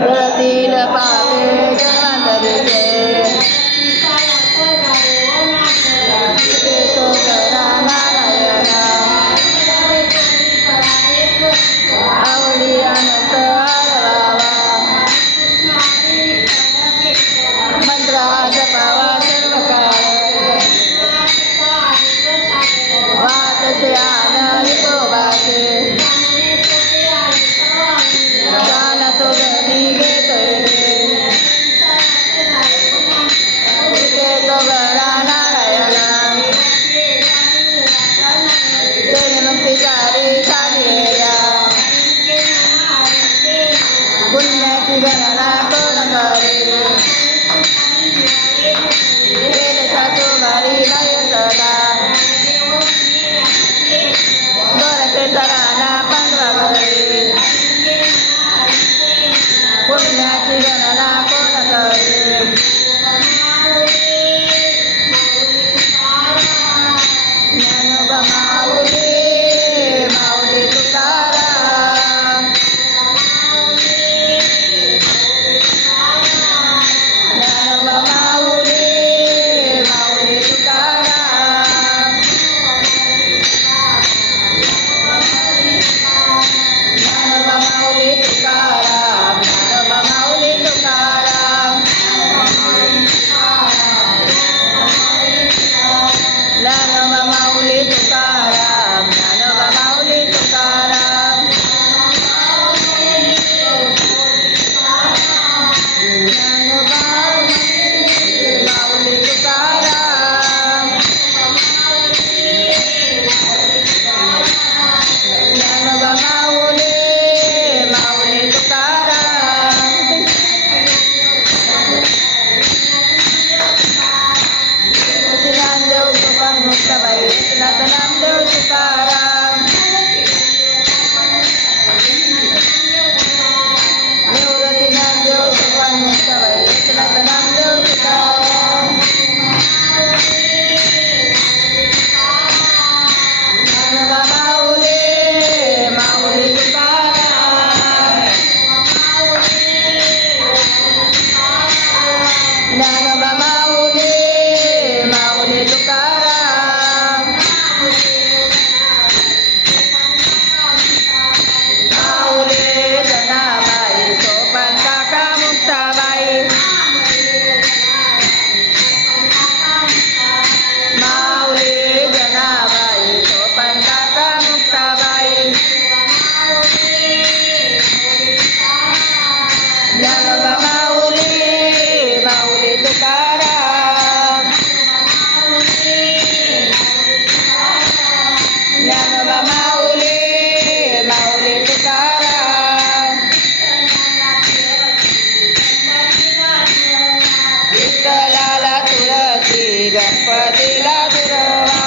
जळतील पापे जन्मांतरीचे केशवरा नारायणा आवडी अनंत आळवावा मंत्र जपावा सर्व काळ वाचसे आनंद विठोबाचे तो घरी घेतोय तिथे तो गळा नारायणा जन्मपिकारी झालेल्या पुण्याची गणना कोण करे सासू भारी नाही सदा गोरखे सराना पांढरा घरी पुण्याची गणना कोण करे ज्ञानोबा माऊली माऊली तुकाराम ज्ञानोबा माऊली माऊली तुकाराम ज्ञानोबा माऊली तुकाराम ज्ञानोबा माऊली तुकाराम ज्ञानोबा माऊली तुकाराम ज्ञानोबा माऊली तुकाराम ज्ञानोबा माऊली माऊली तुकाराम नामदेव गोपाल मुक्ताबाई एकनाथ नामदेव तुकाराम निवृत्ती नामदेव गोपाल मुक्ताबाई एकनाथ नामदेव तुकाराम ज्ञानोबा माऊली माऊली तुकाराम ज्ञानोबा माऊली माऊली तुकाराम माऊली जनाबाई सोपान काका मुक्ताबाई माऊली जनाबाई सोपान काका मुक्ताबाई ज्ञानोबा माऊली माऊली तुकाराम ज्ञानोबा माऊली माऊली तुकाराम विठ्ठलाला तुळशी गणपतीला दुर्वा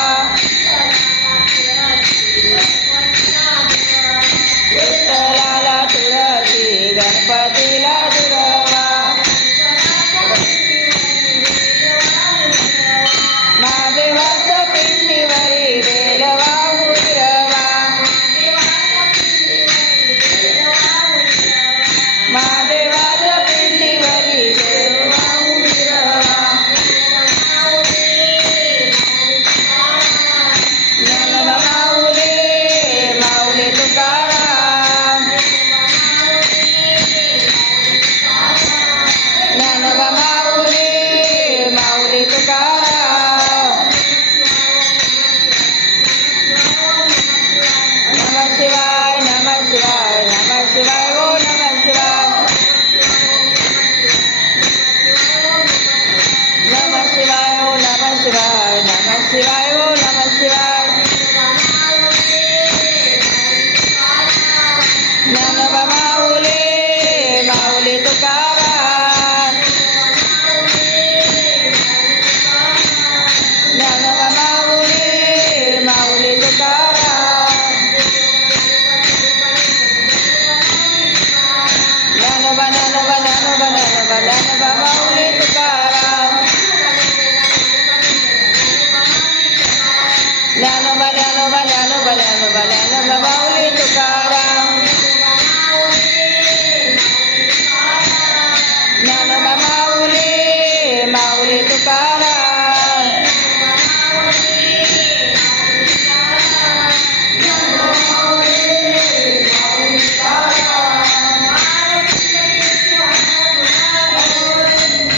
विठ्ठलाला तुळशी गणपतीला दुर्वा महादेवाच्या पिंडीवरी बेलवा उरवा महादेवाच्या पिंडीवरी बेलवा उरवा ज्ञानोबा माऊली माऊली तुकाराम ज्ञानोबा माऊली माऊली तुकाराम नमः शिवाय नमः शिवाय नमः शिवाय ओ नमः शिवाय नमः शिवाय ओ नमः शिवाय नमः शिवाय ओ नमः शिवाय ज्ञानोबा माऊली माऊली तुकाराम ज्ञानोबा माऊली माऊली तुकाराम ज्ञानोबा ज्ञानोबा ज्ञानोबा ज्ञानोबा ज्ञानोबा